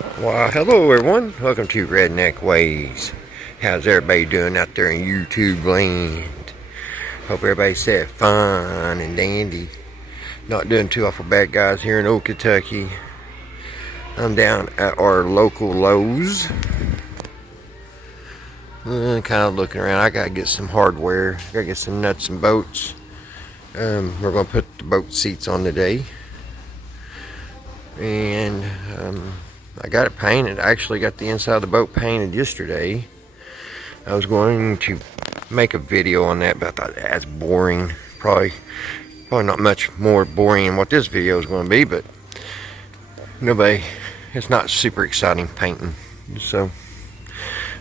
Well, hello everyone. Welcome to Redneck Ways. How's everybody doing out there in YouTube land? Hope everybody's said fine and dandy. Not doing too awful bad, guys, here in Old Kentucky. I'm down at our local Lowe's. Kind of looking around. I gotta get some hardware. Gotta get some nuts and bolts. We're gonna put the boat seats on today. And I got it painted. I actually got the inside of the boat painted yesterday. I was going to make a video on that, but I thought that's boring. Probably not much more boring than what this video is going to be, but it's not super exciting painting. So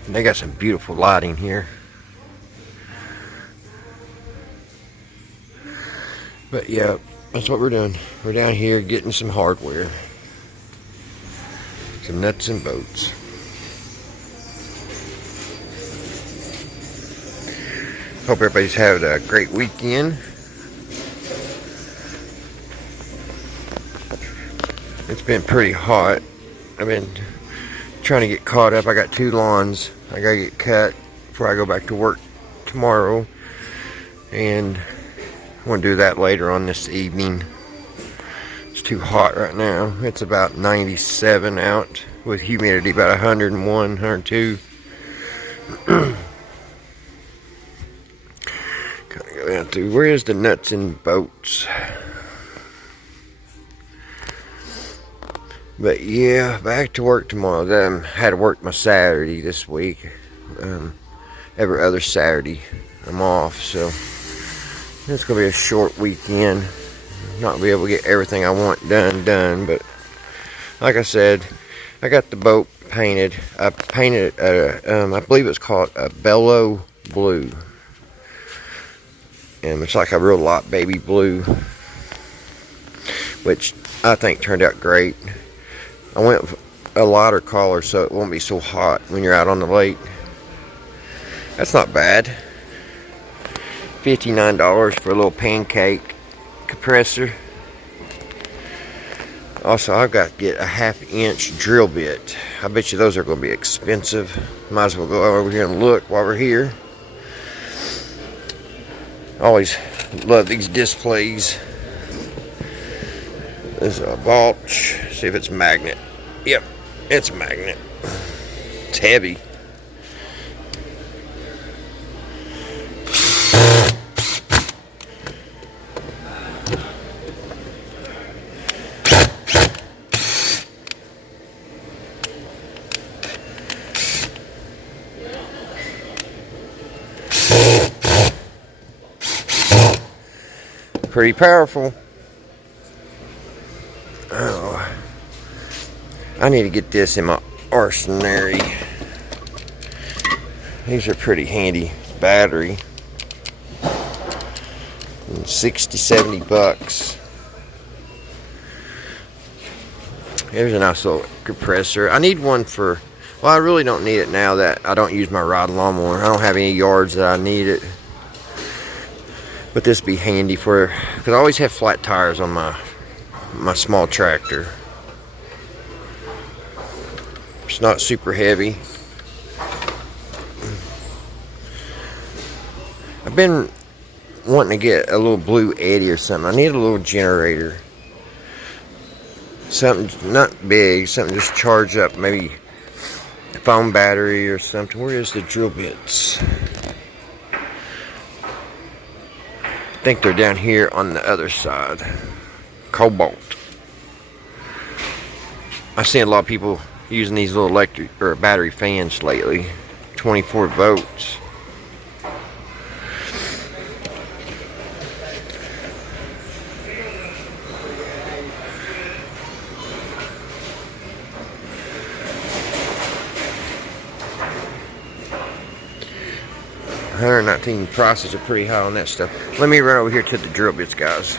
they got some beautiful lighting here. But yeah, that's what we're doing. We're down here getting some hardware. Some nuts and bolts. Hope everybody's having a great weekend. It's been pretty hot. I've been trying to get caught up. I got 2 lawns I gotta get cut before I go back to work tomorrow, and I want to do that later on this evening. It's too hot right now. It's about 97 out with humidity about 101, 102. Gotta go down through. Where's the nuts and bolts? But yeah, back to work tomorrow. Then had to work my Saturday this week. Every other Saturday I'm off, so it's gonna be a short weekend. Not be able to get everything I want done, but like I said, I got the boat painted. I painted I believe it's called a bellow blue, and it's like a real light baby blue, which I think turned out great. I went with a lighter color so it won't be so hot when you're out on the lake. That's not bad. $59 for a little pancake compressor. Also, I've got to get a 1/2 inch drill bit. I bet you those are going to be expensive. Might as well go over here and look while we're here. I always love these displays. There's a Balch. See if it's magnet. Yep, it's a magnet. It's heavy. Pretty powerful. Oh, I need to get this in my arsenal. These are pretty handy. Battery. 60-70 bucks. Here's a nice little compressor. I need one for, well, I really don't need it now that I don't use my ride lawnmower. I don't have any yards that I need it. But this be handy for, because I always have flat tires on my small tractor. It's not super heavy. I've been wanting to get a little blue eddy or something. I need a little generator. Something not big, something just charge up, maybe a phone battery or something. Where is the drill bits? I think they're down here on the other side. Cobalt. I've seen a lot of people using these little electric or battery fans lately. 24 volts. $119 prices are pretty high on that stuff. Let me run over here to the drill bits, guys.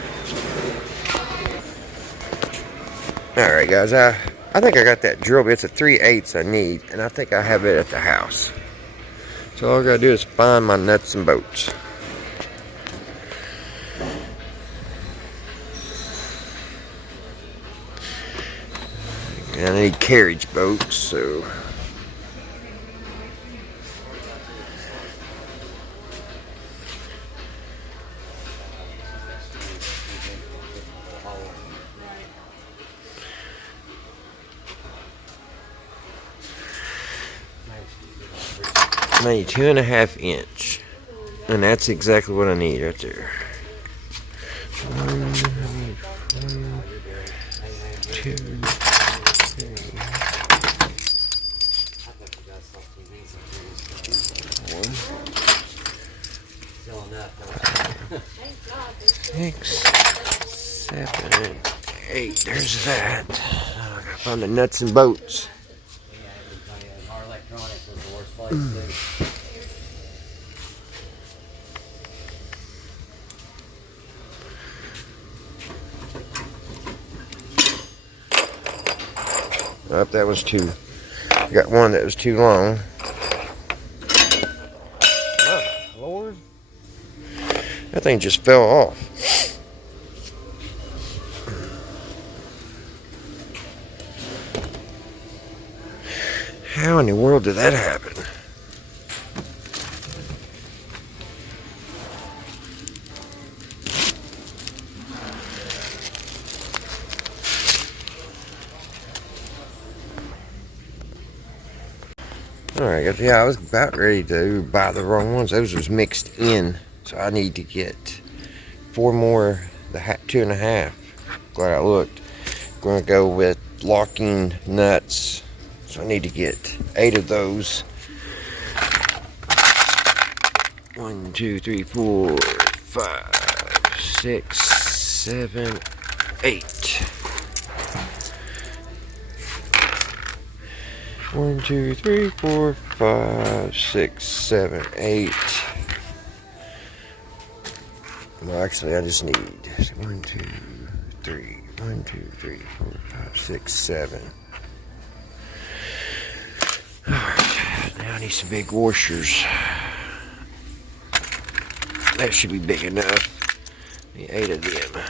Alright, guys, I think I got that drill bit. It's a 3/8 I need, and I think I have it at the house. So all I gotta do is find my nuts and bolts. And I need carriage boats, so I need 2.5 inch, and that's exactly what I need right there. 1, 2, 3, 6, 7, 8. There's that. I gotta find the nuts and bolts. Oh, that was too. I got one that was too long. Oh, Lord. That thing just fell off. How in the world did that happen? Alright, yeah, I was about ready to buy the wrong ones. Those was mixed in. So I need to get 4 more, the 2.5. Glad I looked. Gonna go with locking nuts. So I need to get 8 of those. 1, 2, 3, 4, 5, 6, 7, 8. 1, 2, 3, 4, 5, 6, 7, 8. Well, actually, I just need 1, 2, 3, 1, 2, 3, 4, 5, 6, 7. Alright, now I need some big washers. That should be big enough. Need 8 of them.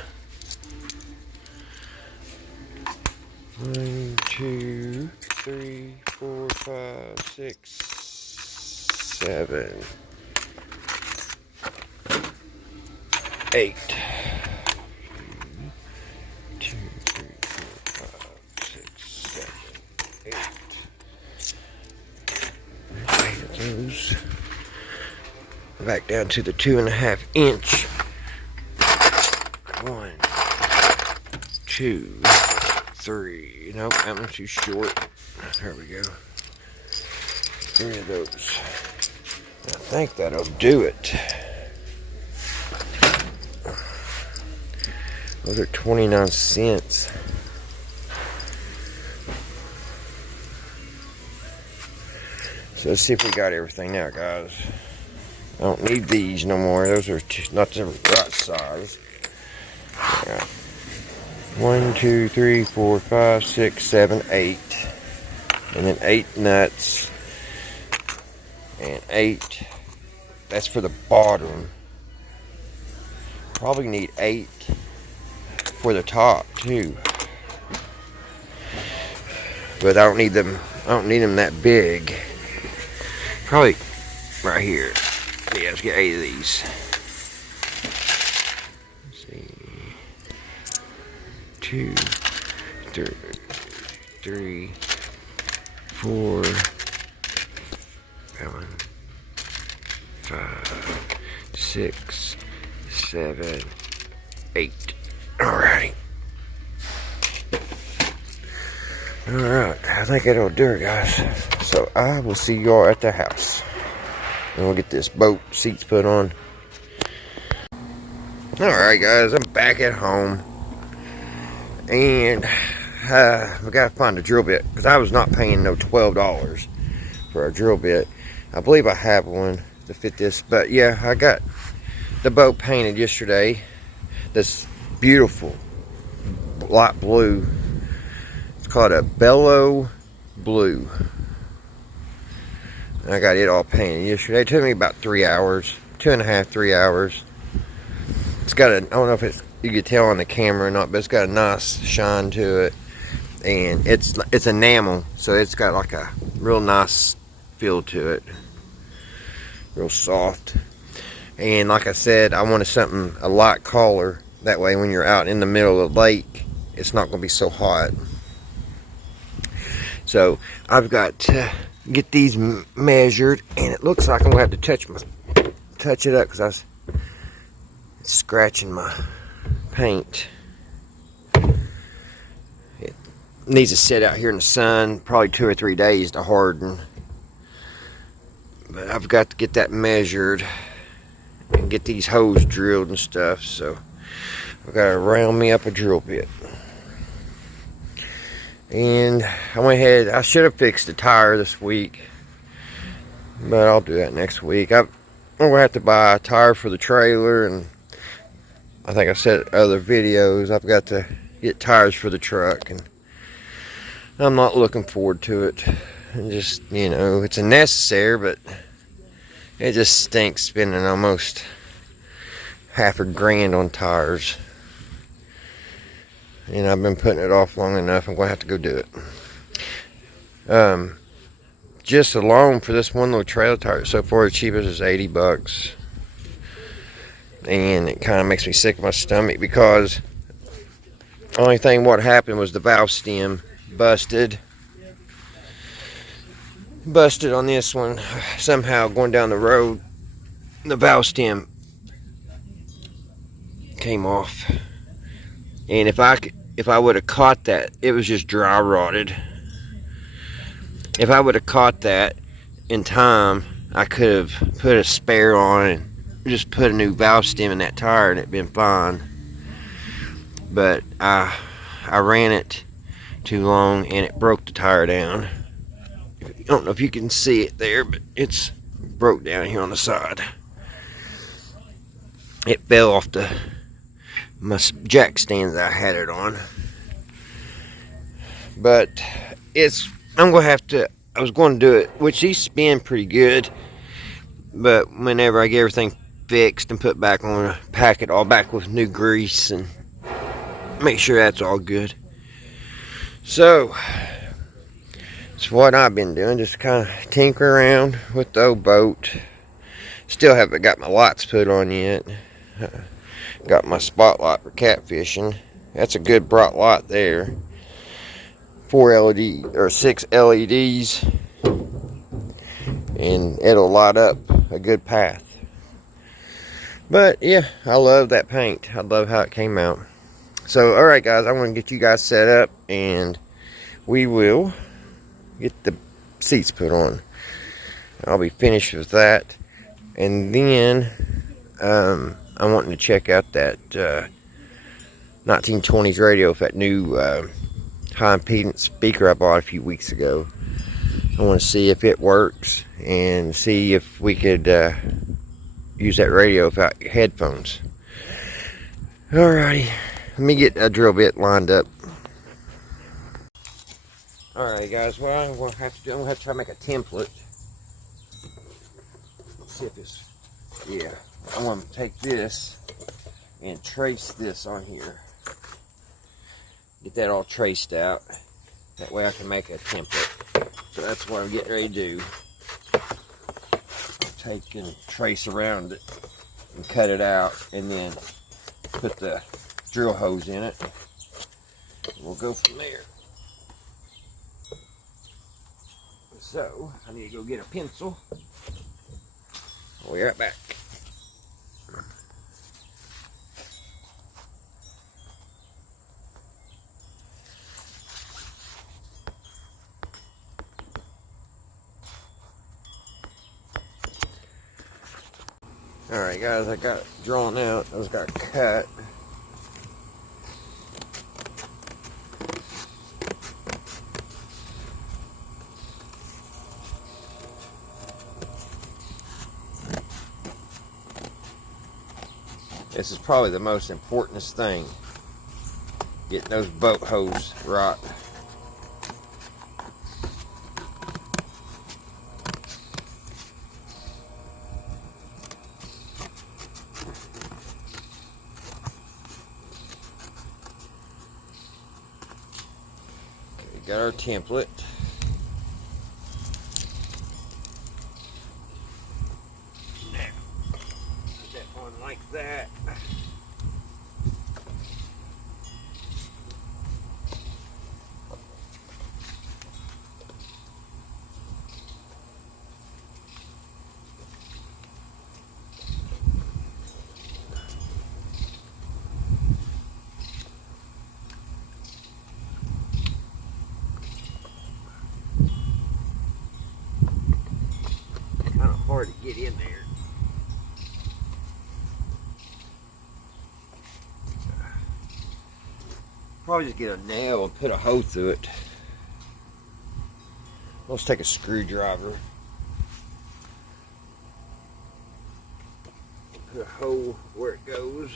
1, 2, 3, 4, 5, 6, 7, 8. 2, 3, 4, 5, 6, 7, 8. 8 of those. Back down to the 2.5 inch. 1, 2, 3. Nope, that one's too short. There we go. 3 of those. I think that'll do it. Those are 29 cents. So let's see if we got everything now, guys. I don't need these no more. Those are not the right size. Yeah. 1, 2, 3, 4, 5, 6, 7, 8. And then 8 nuts. And 8. That's for the bottom. Probably need 8 for the top too. But I don't need them. I don't need them that big. Probably right here. Yeah, let's get 8 of these. Let's see. 2, 3, 4, 5, 6, 7, 8. Alrighty. Alright, I think it'll do it, guys. So I will see y'all at the house. And we'll get this boat seats put on. Alright, guys, I'm back at home. And we gotta find a drill bit, because I was not paying no $12 for a drill bit. I believe I have one to fit this, but yeah, I got the boat painted yesterday. This beautiful light blue. It's called a bellow blue. And I got it all painted yesterday. It took me about 3 hours, 2.5, 3 hours. It's got a, I don't know if it's, you can tell on the camera or not, but it's got a nice shine to it. and it's enamel, so it's got like a real nice feel to it, real soft. And like I said, I wanted something a light color, that way when you're out in the middle of the lake it's not going to be so hot. So I've got to get these measured, and it looks like I'm going to have to touch it up because it's scratching my paint. It needs to sit out here in the sun probably 2 or 3 days to harden, but I've got to get that measured and get these holes drilled and stuff. So I've got to round me up a drill bit. And I went ahead, I should have fixed the tire this week, but I'll do that next week. I'm going to have to buy a tire for the trailer, and I think I said in other videos, I've got to get tires for the truck, and I'm not looking forward to it. And just, you know, it's a necessary, but it just stinks spending almost $500 on tires. And I've been putting it off long enough. I'm going to have to go do it. Just alone for this one little trailer tire, so far the cheapest is $80. And it kind of makes me sick of my stomach, because the only thing what happened was the valve stem busted on this one. Somehow going down the road, the valve stem came off. And if I would have caught that, it was just dry rotted. If I would have caught that in time, I could have put a spare on and just put a new valve stem in that tire, and it'd been fine. But I ran it too long, and it broke the tire down. I don't know if you can see it there, but it's broke down here on the side. It fell off my jack stand that I had it on. But I'm going to have to, I was going to do it, which these spin pretty good, but whenever I get everything fixed and put back on, pack it all back with new grease and make sure that's all good. So it's what I've been doing, just kind of tinker around with the old boat. Still haven't got my lights put on yet. Got my spotlight for catfishing. That's a good bright light there. 6 LEDs, and it'll light up a good path. But yeah, I love that paint. I love how it came out. So alright guys, I want to get you guys set up, and we will get the seats put on. I'll be finished with that, and then I'm wanting to check out that 1920s radio with that new high impedance speaker I bought a few weeks ago. I want to see if it works, and see if we could use that radio without headphones. Alrighty, let me get a drill bit lined up. Alright guys, what I'm going to have to do, I'm going to have to try to make a template. Let's see if it's, yeah, I want to take this and trace this on here. Get that all traced out. That way I can make a template. So that's what I'm getting ready to do. Take and trace around it and cut it out, and then put the drill hose in it. We'll go from there. So I need to go get a pencil. I'll be right back. Alright guys, I got it drawn out. I just got it cut. This is probably the most important thing. Getting those boat hoses right. We got our template. Now, put that on like that. Kind of hard to get in there. Probably just get a nail and put a hole through it. Let's take a screwdriver. Put a hole where it goes.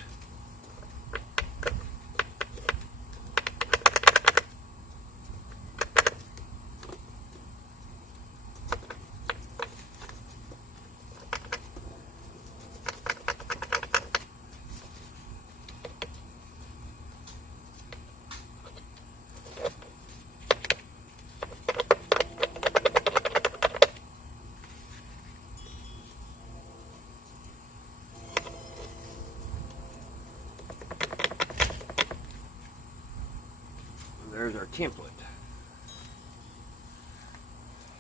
There's our template.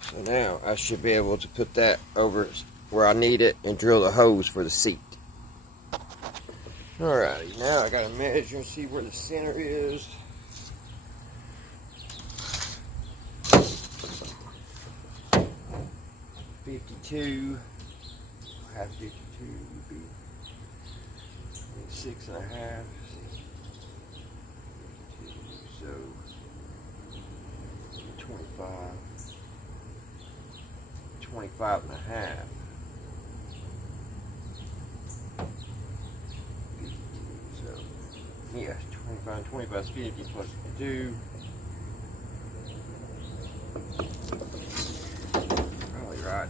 So now I should be able to put that over where I need it and drill the holes for the seat. Alrighty, now I gotta measure and see where the center is. $52. I have 52 would be 26.5. So 25.5. So yeah, 25 is 50 plus 2. Probably right.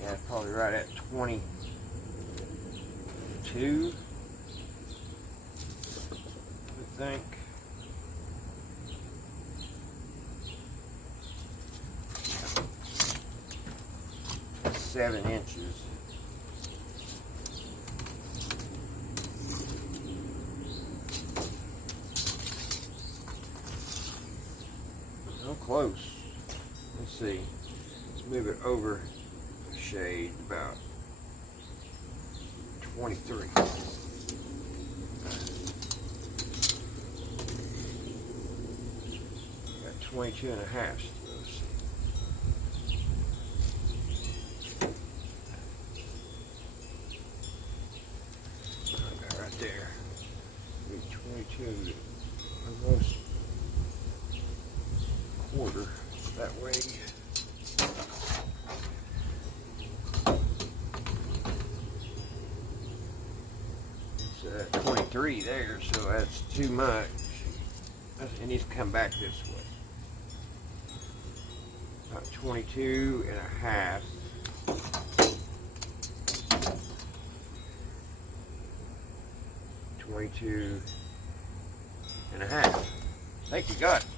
Yeah, probably right at 22. I think. That's 7 inches. So close. Let's see. Let's move it over a shade, about 23. 22.5 still. Okay, right there. 22, almost quarter that way. So that's 23 there, so that's too much. It needs to come back this way. About 22.5. I think you got it.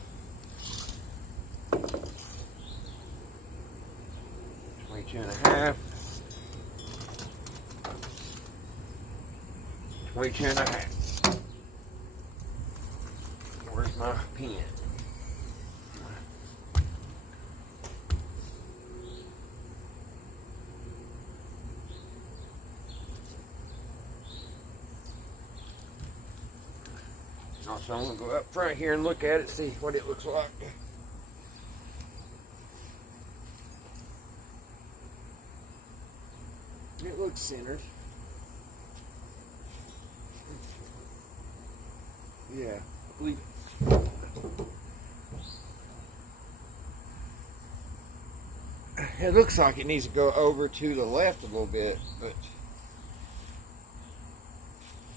22.5. 22.5. Where's my pen? So I'm going to go up front here and look at it, see what it looks like. It looks centered. Yeah, I believe it. It looks like it needs to go over to the left a little bit, but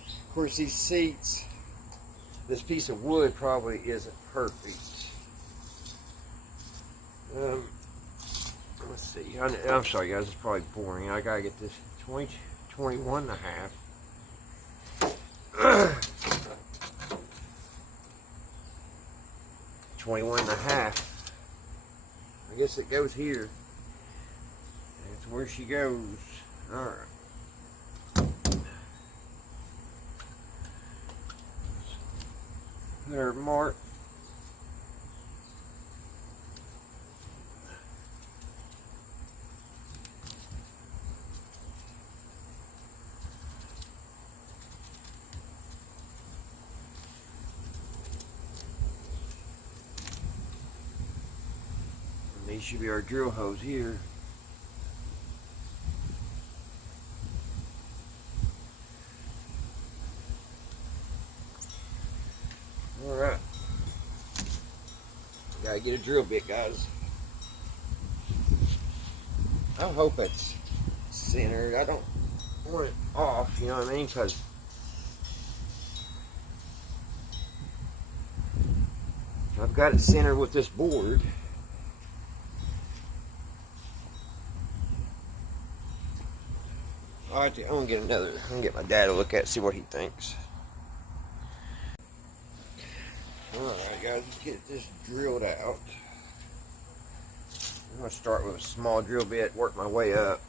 of course these seats, this piece of wood probably isn't perfect. Let's see. I'm sorry, guys. It's probably boring. I gotta get this 21.5. 21 and a half. I guess it goes here. That's where she goes. Alright. Put her mark. These should be our drill holes here. Alright. Gotta get a drill bit, guys. I hope it's centered. I don't want it off, you know what I mean? Because I've got it centered with this board. Alright, I'm gonna get another. I'm gonna get my dad to look at it, see what he thinks. Alright, guys, let's get this drilled out. I'm gonna start with a small drill bit, work my way up.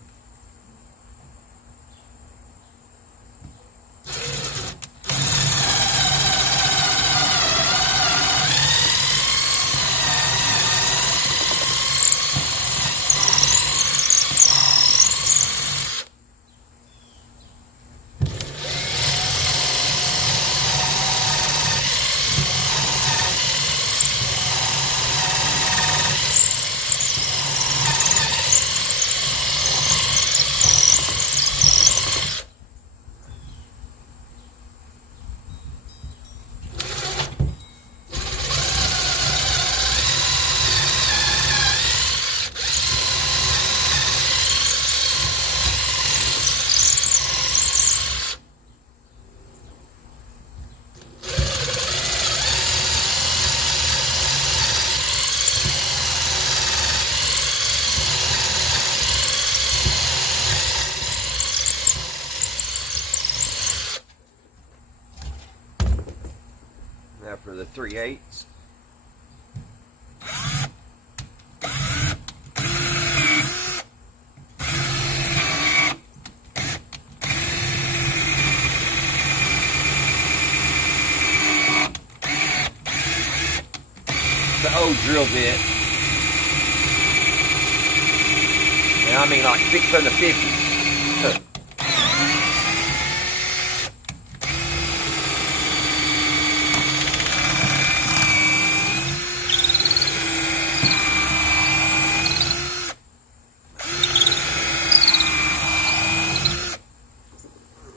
Now for the 3/8. The old drill bit. And I mean like from the 50s.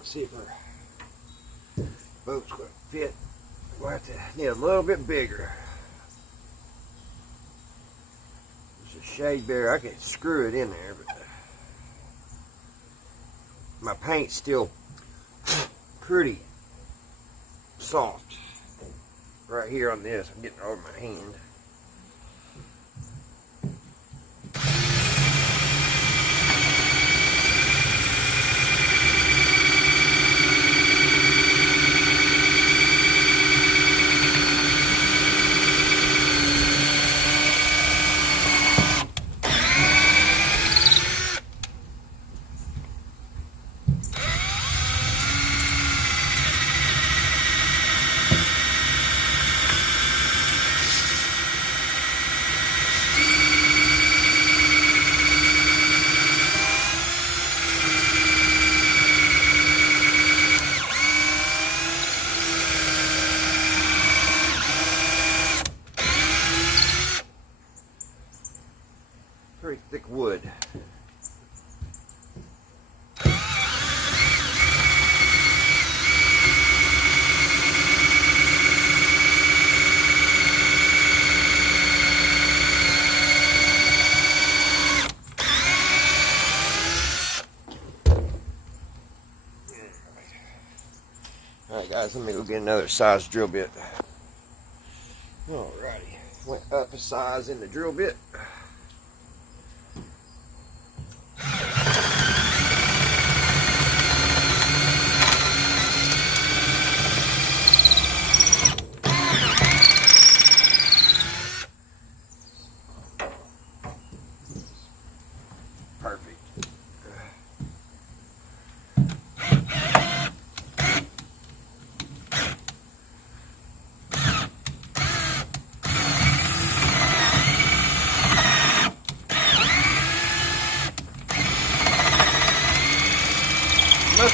See if our boat's going to fit. We'll have to need a little bit bigger. There's a shade bearer. I can screw it in there, but my paint's still pretty soft right here on this. I'm getting it over my hand. Pretty thick wood. Alright guys, let me go get another size drill bit. Alrighty, went up a size in the drill bit.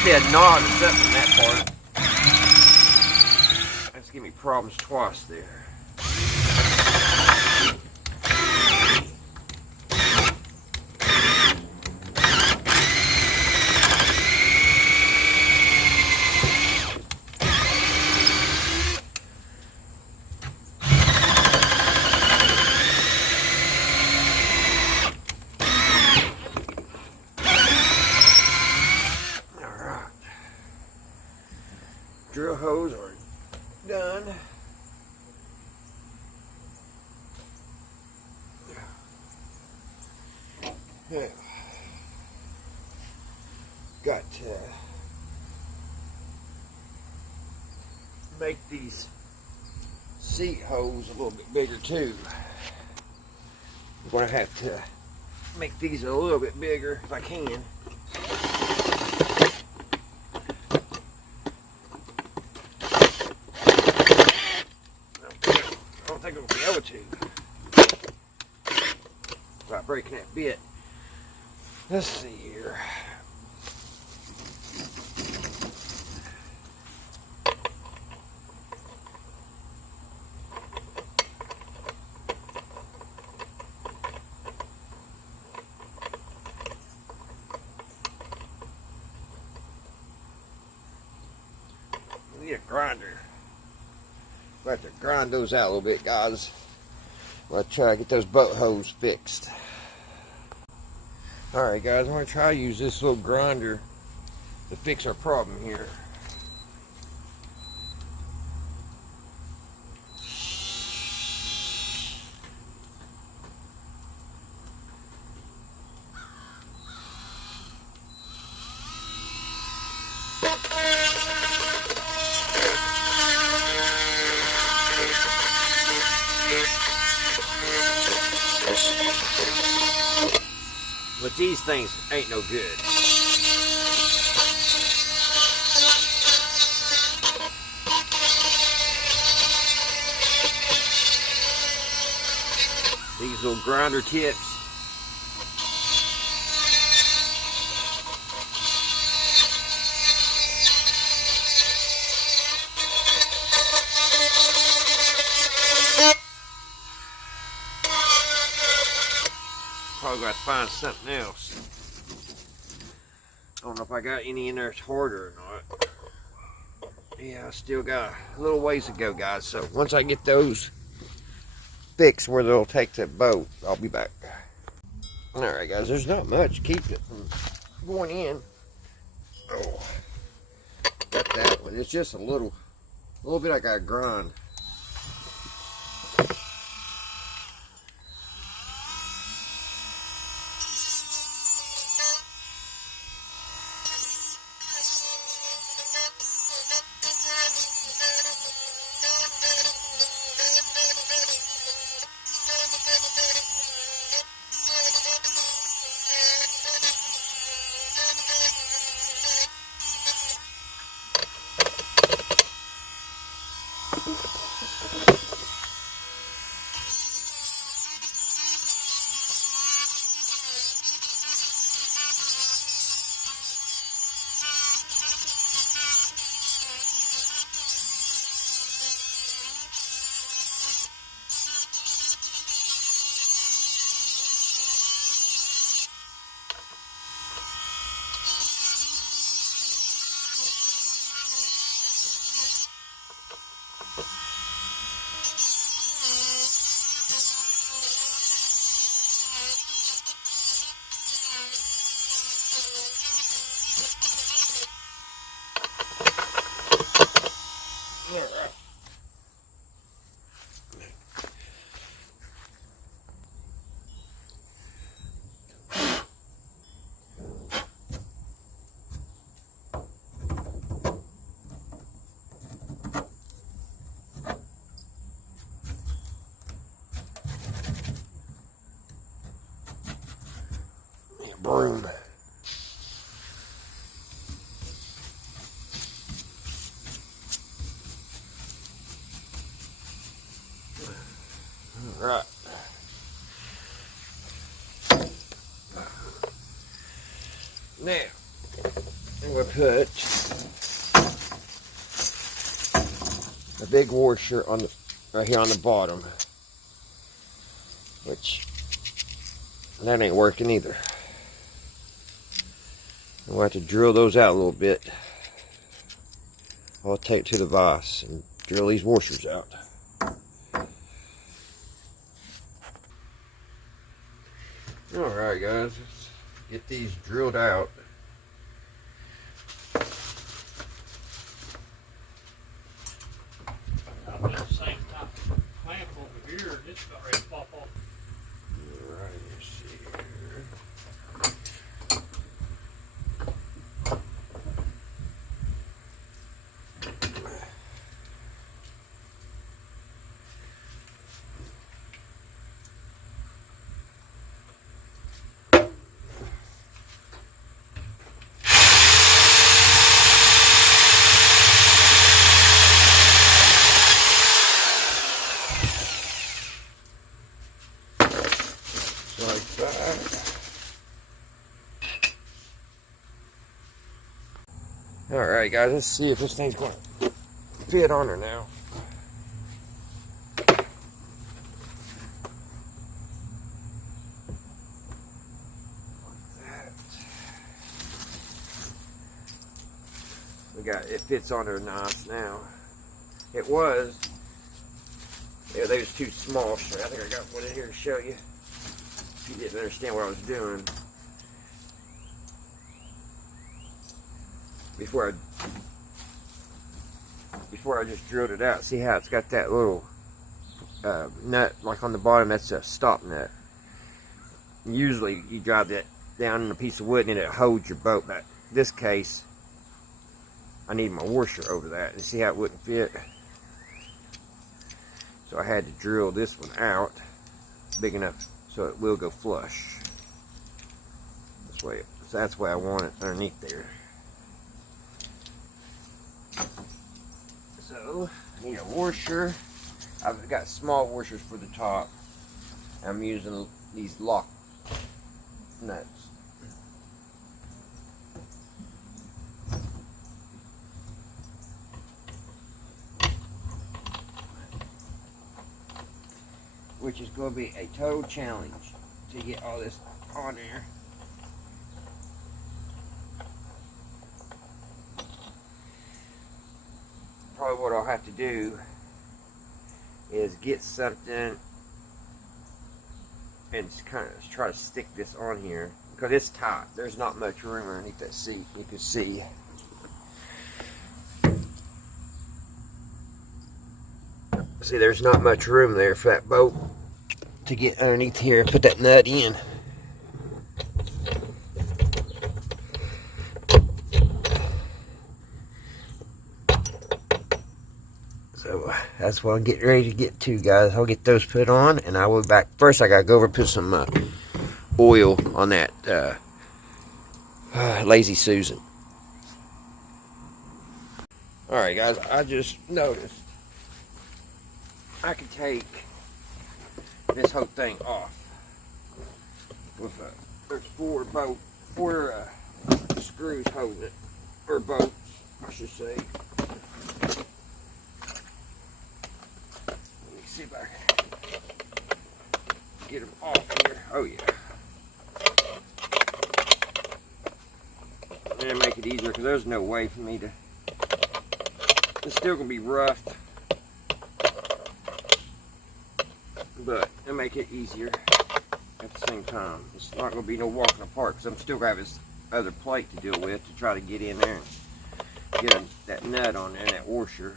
Must be a knot or something in that part. That's giving me problems twice there. Drill holes are done. Yeah. Got to make these seat holes a little bit bigger too. I'm going to have to make these a little bit bigger if I can. I don't think I'm going to be able to without breaking that bit. Let's see here. I need a grinder. We'll have to grind those out a little bit, guys. We'll try to get those boat hose fixed. Alright guys, I'm going to try to use this little grinder to fix our problem here. But these things ain't no good. These little grinder tips. Probably got to find something else. I don't know if I got any in there that's harder or not. Yeah, I still got a little ways to go, guys. So once I get those fixed where they'll take the boat, I'll be back. Alright guys, there's not much keeping it from going in. Oh, got that one. It's just a little bit I gotta grind. Broom. All right. Now, we'll put a big washer on the, right here on the bottom, which that ain't working either. We'll have to drill those out a little bit. I'll take it to the vise and drill these washers out. Alright guys, let's get these drilled out. I've got the same type of clamp over here, and it's about ready to pop off. Alright, let's see here. Like that. Alright guys, let's see if this thing's going to fit on her now. It fits on her nice now. It was, yeah, they was too small. So I think I got one in here to show you. If you didn't understand what I was doing before I just drilled it out. See how it's got that little nut like on the bottom? That's a stop nut. Usually you drive that down in a piece of wood and it holds your boat, but in this case I need my washer over that, and see how it wouldn't fit. So I had to drill this one out big enough so it will go flush. That's why I want it underneath there. So I need a washer. I've got small washers for the top. I'm using these lock nuts. Which is going to be a total challenge to get all this on there. Probably what I'll have to do is get something and kind of try to stick this on here because it's tight. There's not much room underneath that seat. You can see. See, there's not much room there for that boat to get underneath here and put that nut in. So that's what I'm getting ready to get to, guys. I'll get those put on and I will be back. First, I gotta go over and put some oil on that Lazy Susan. Alright, guys, I just noticed I could take this whole thing off with there's four screws holding it, or bolts, I should say. Let me see if I can get them off here. Oh yeah. And make it easier because there's no way for me to. It's still gonna be rough. But it'll make it easier at the same time. It's not going to be no walking apart because I'm still going to have this other plate to deal with to try to get in there and get that nut on there, that washer.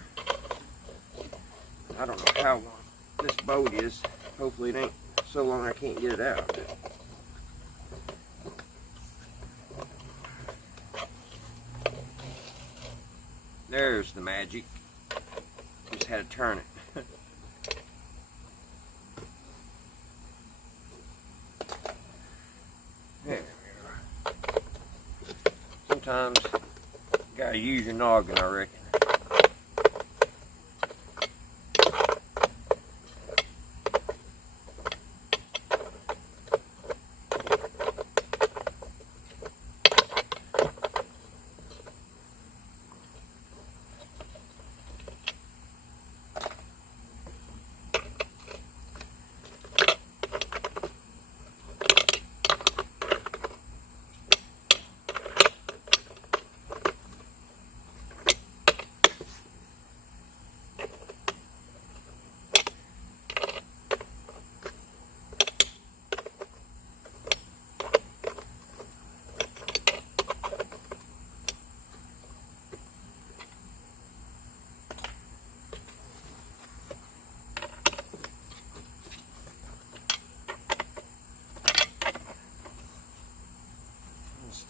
I don't know how long this boat is. Hopefully it ain't so long I can't get it out. There's the magic. Just had to turn it. Sometimes you gotta use your noggin, I reckon.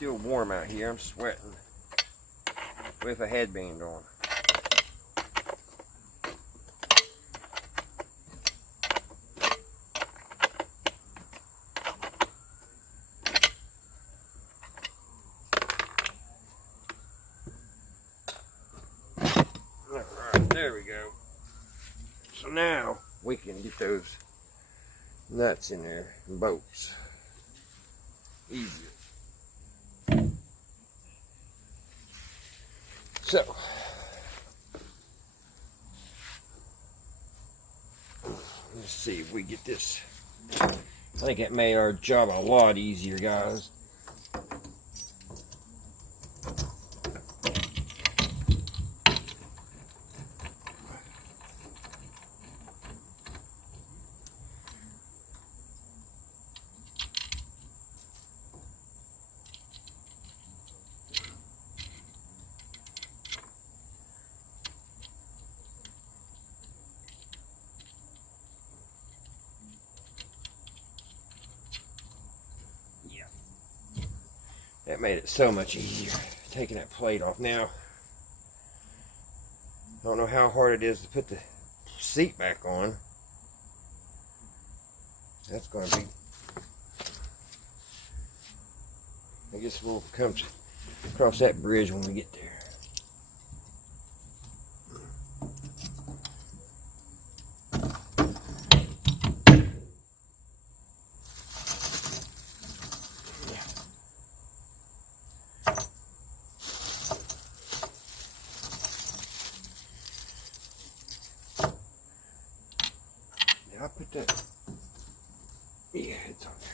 still warm out here. I'm sweating with a headband on. Alright, there we go. So now we can get those nuts in there and bolts. Easier. So, let's see if we get this. I think it made our job a lot easier, guys. That made it so much easier, taking that plate off. Now, I don't know how hard it is to put the seat back on. That's going to be, I guess we'll come across that bridge when we get there. I put that, yeah, it's on there.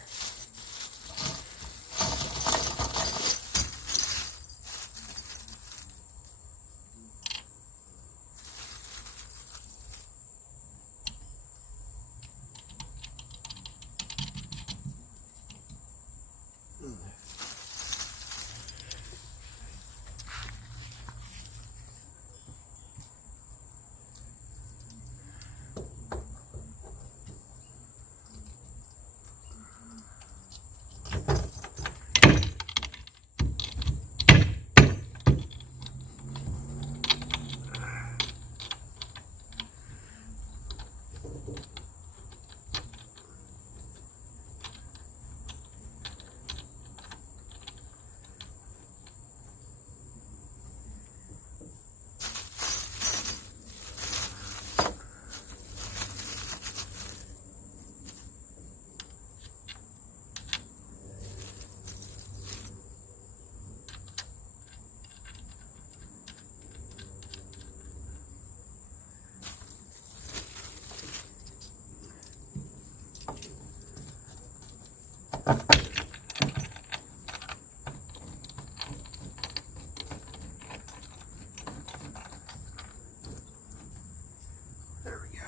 There we go.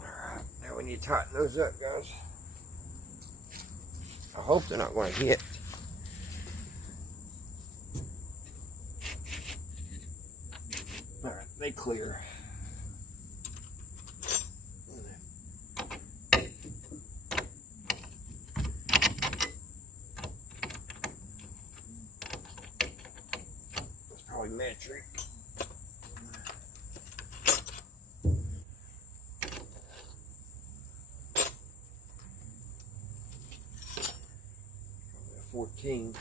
Alright, now we need to tighten those up, guys. I hope they're not going to hit. Alright, they clear. That's probably metric. Probably a 14.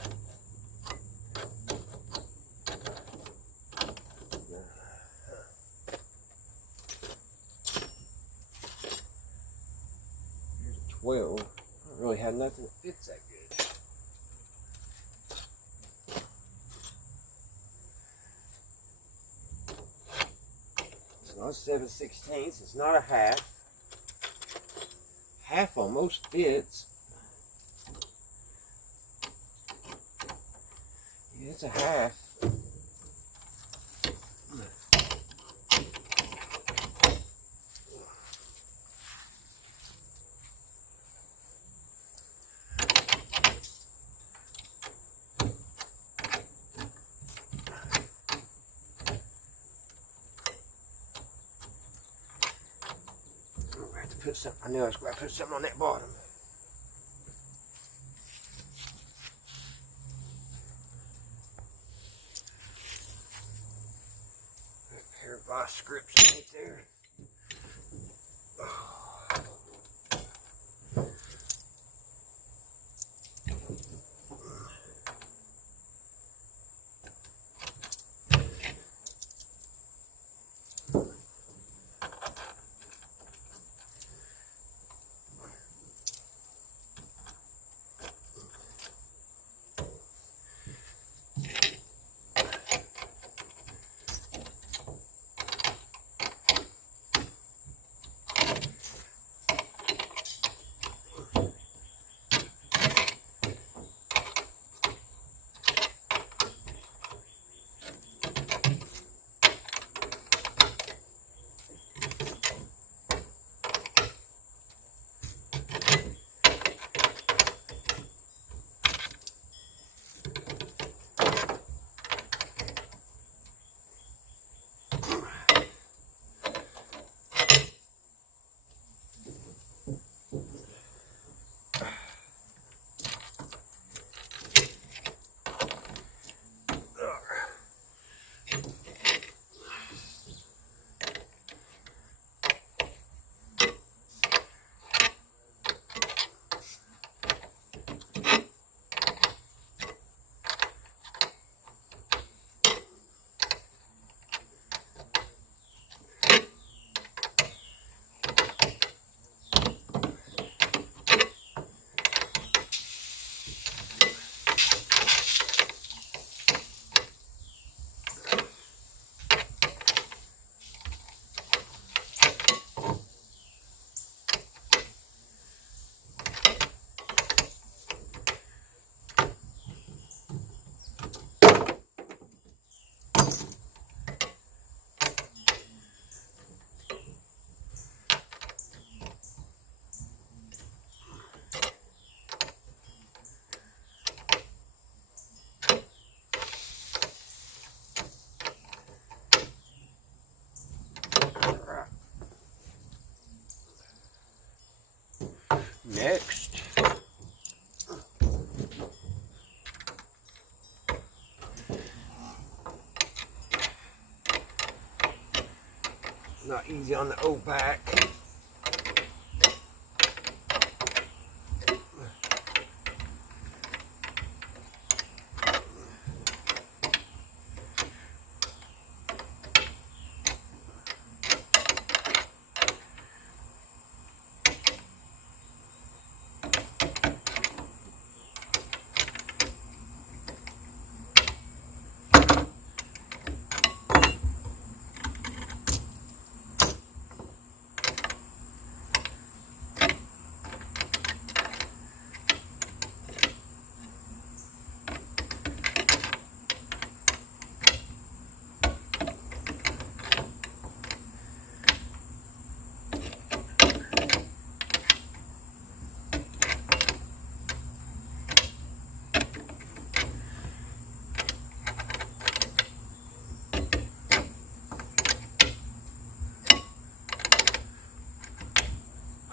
Here's a 12. I don't really have nothing that fits that good. It's not a 7/16. It's not a half. Half almost fits. Yeah, it's a half. put some. I knew I was going to put something on that bottom. A pair of vice grips right there. Next, not easy on the old back.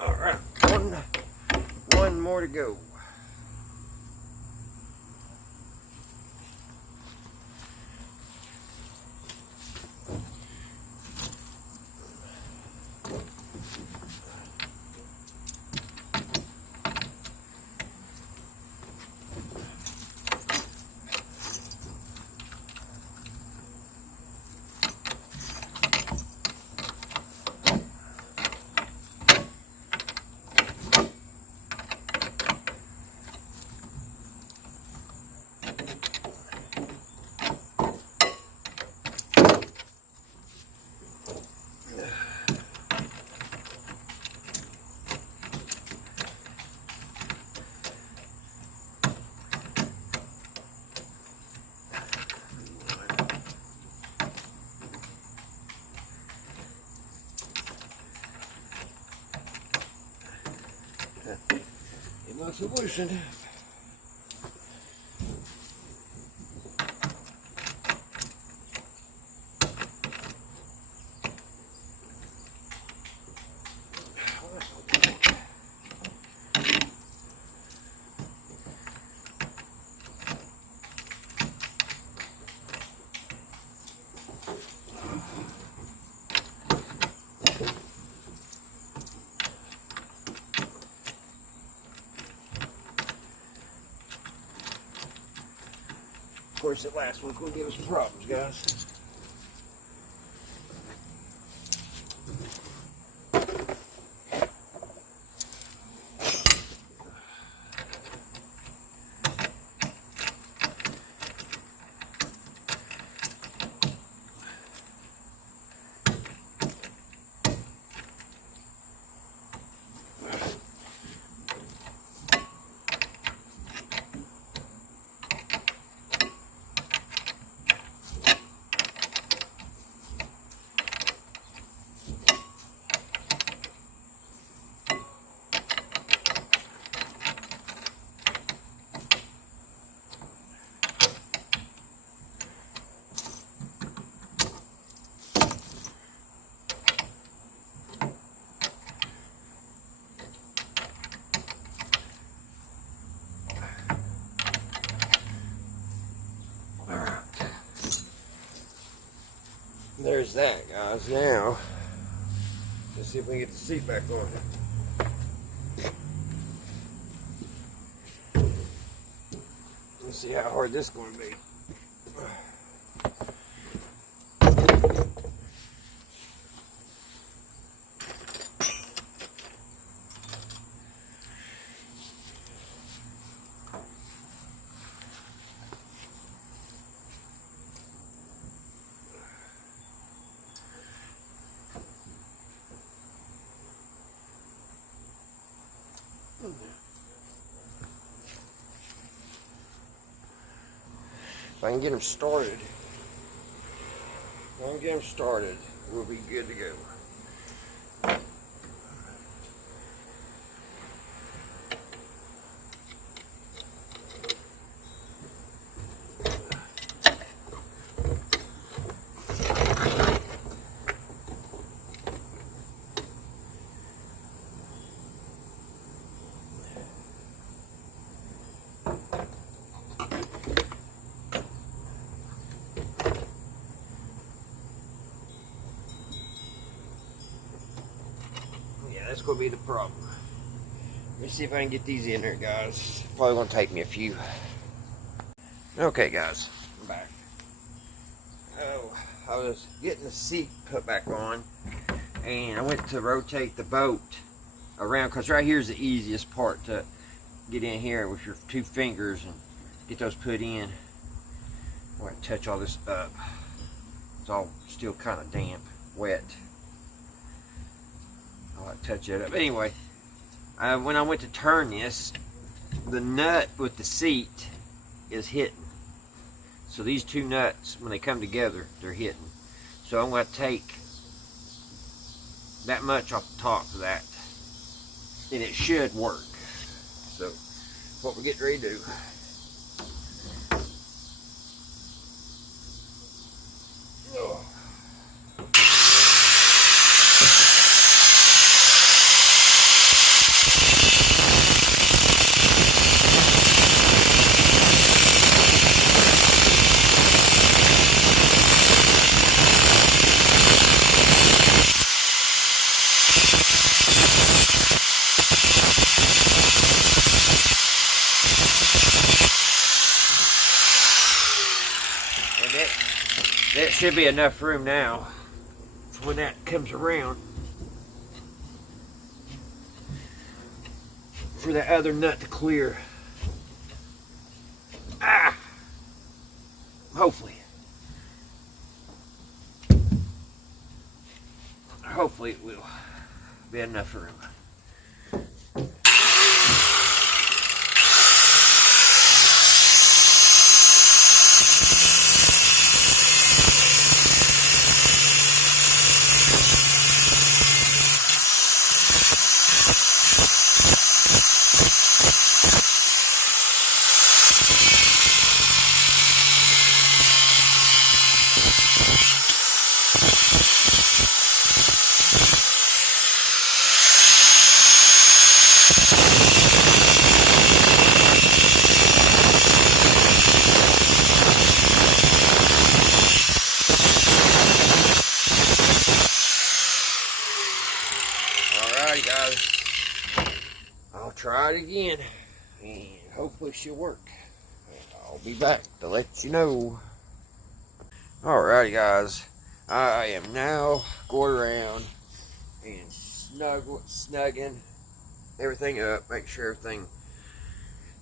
All right, one more to go. It must have loosened. course, the last one's going to give us some problems, guys. There's that, guys. Now, let's see if we can get the seat back on. Let's see how hard this is going to be. If I can get them started, we'll be good to go. That's going to be the problem. Let's see if I can get these in there, guys. Probably going to take me a few. Okay, guys, I'm back. Oh, I was getting the seat put back on, and I went to rotate the boat around, because right here is the easiest part to get in here with your 2 fingers and get those put in. I'm going to touch all this up. It's all still kind of damp, wet. I'll touch it up. Anyway, when I went to turn this, the nut with the seat is hitting. So these 2 nuts, when they come together, they're hitting. So I'm going to take that much off the top of that, and it should work. So what we're getting ready to do. Oh. There should be enough room now for when that comes around for that other nut to clear. Ah! Hopefully it will be enough room. Alright, guys, I'll try it again and hopefully she'll work. I'll be back to let you know. Alrighty guys, I am now going around and snugging everything up, make sure everything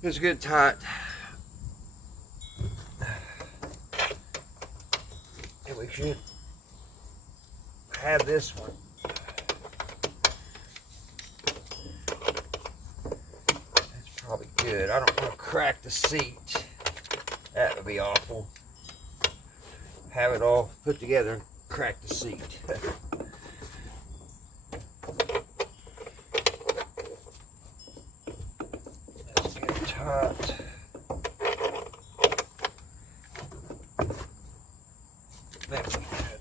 is good tight. And we should have this one. That's probably good. I don't want to crack the seat. That would be awful. Have it all put together and crack the seat. Let's get it tight. That'll be good.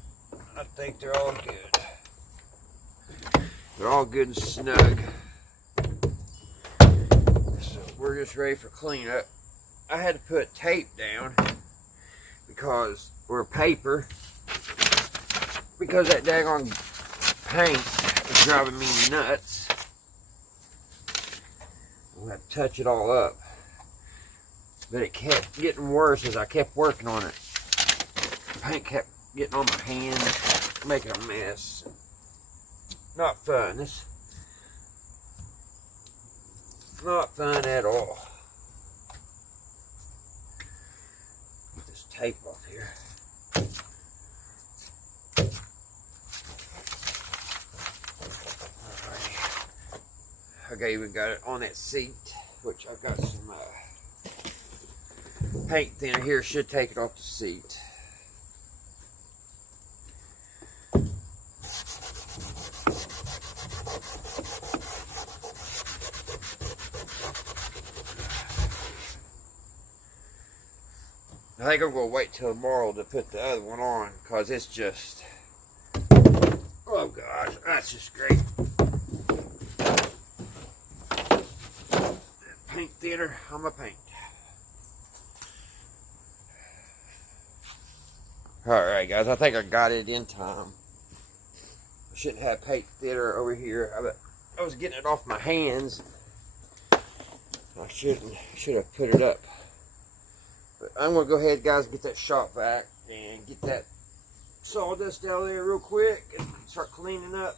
I think they're all good. They're all good and snug. So we're just ready for cleanup. I had to put tape down because we're paper, because that daggone paint is driving me nuts. I'm gonna touch it all up, but it kept getting worse as I kept working on it. The paint kept getting on my hands, making a mess. Not fun. This not fun at all. Get this tape off here. Okay, we got it on that seat, which I've got some paint thinner here. Should take it off the seat. I think I'm going to wait till tomorrow to put the other one on, because it's just, oh gosh, that's just great. Paint thinner on my paint. Alright guys, I think I got it in time. I shouldn't have paint thinner over here. I was getting it off my hands. I should have put it up. But I'm going to go ahead, guys, and get that shop vac and get that sawdust out of there real quick and start cleaning up.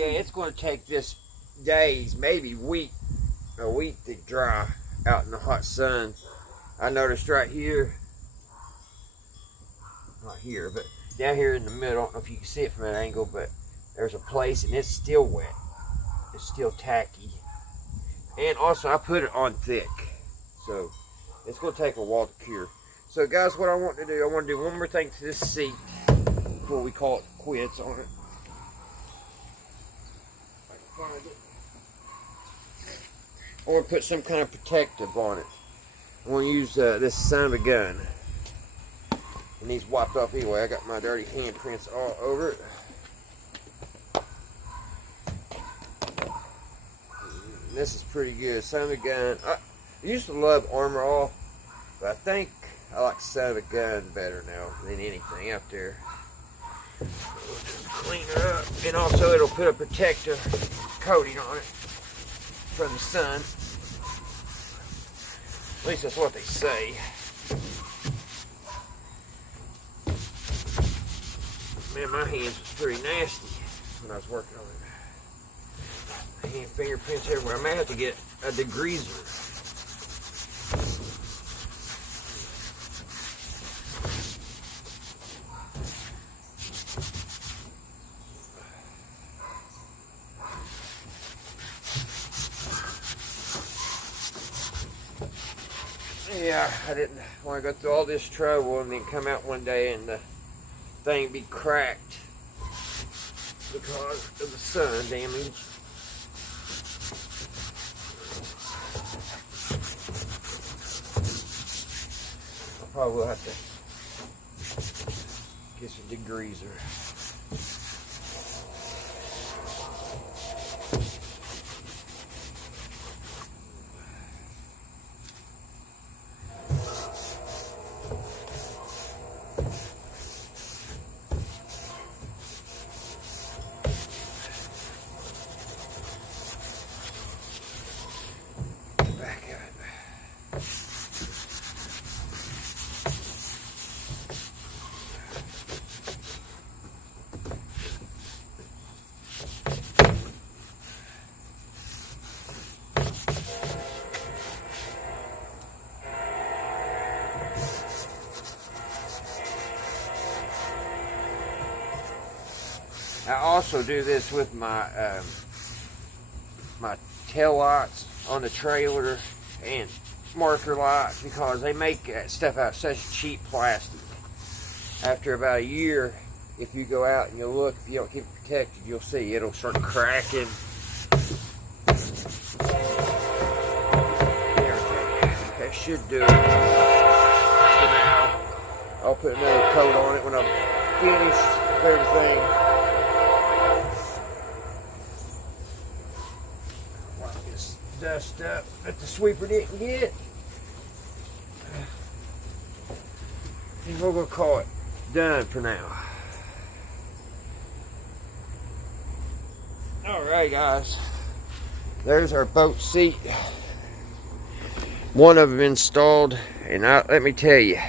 It's going to take this days, maybe a week to dry out in the hot sun. I noticed right here, not here, but down here in the middle. I don't know if you can see it from that angle, but there's a place and it's still wet. It's still tacky. And also I put it on thick. So it's going to take a while to cure. So guys, what I want to do, I want to do one more thing to this seat before we call it quits on it. If I can find it. I want to put some kind of protective on it. I want to use this son of a gun. It needs wiped off anyway. I got my dirty handprints all over it. And this is pretty good. Son of a gun. I used to love Armor All, but I think I like son of a gun better now than anything out there. So we'll just clean her up. And also it'll put a protective coating on it from the sun. At least that's what they say. Man, my hands was pretty nasty when I was working on it. Hand fingerprints everywhere. I may have to get a degreaser. Yeah, I didn't want to go through all this trouble and then come out one day and the thing be cracked because of the sun damage. I probably will have to get some degreaser. I also do this with my my tail lights on the trailer and marker lights because they make that stuff out of such cheap plastic. After about a year, if you go out and you look, if you don't keep it protected, you'll see it'll start cracking. That should do it for now. I'll put another coat on it when I'm finished with everything. Dust up that the sweeper didn't get. And we're going to call it done for now. Alright guys, there's our boat seat. One of them installed, and let me tell you,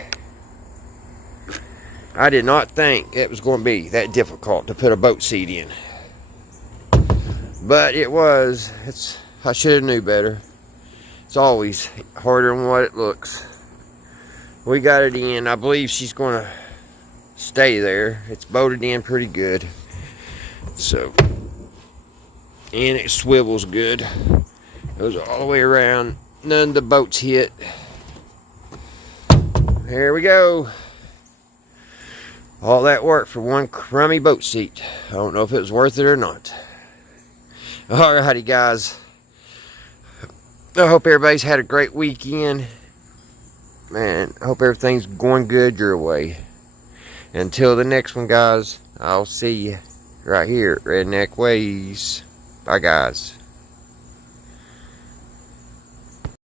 I did not think it was going to be that difficult to put a boat seat in. But it was. I should have knew better. It's always harder than what it looks. We got it in. I believe she's going to stay there. It's bolted in pretty good. So, and it swivels good. Goes all the way around. None of the boats hit. There we go. All that work for one crummy boat seat. I don't know if it was worth it or not. Alrighty guys. I hope everybody's had a great weekend. Man, I hope everything's going good your way. Until the next one, guys, I'll see you right here at Redneck Ways. Bye, guys.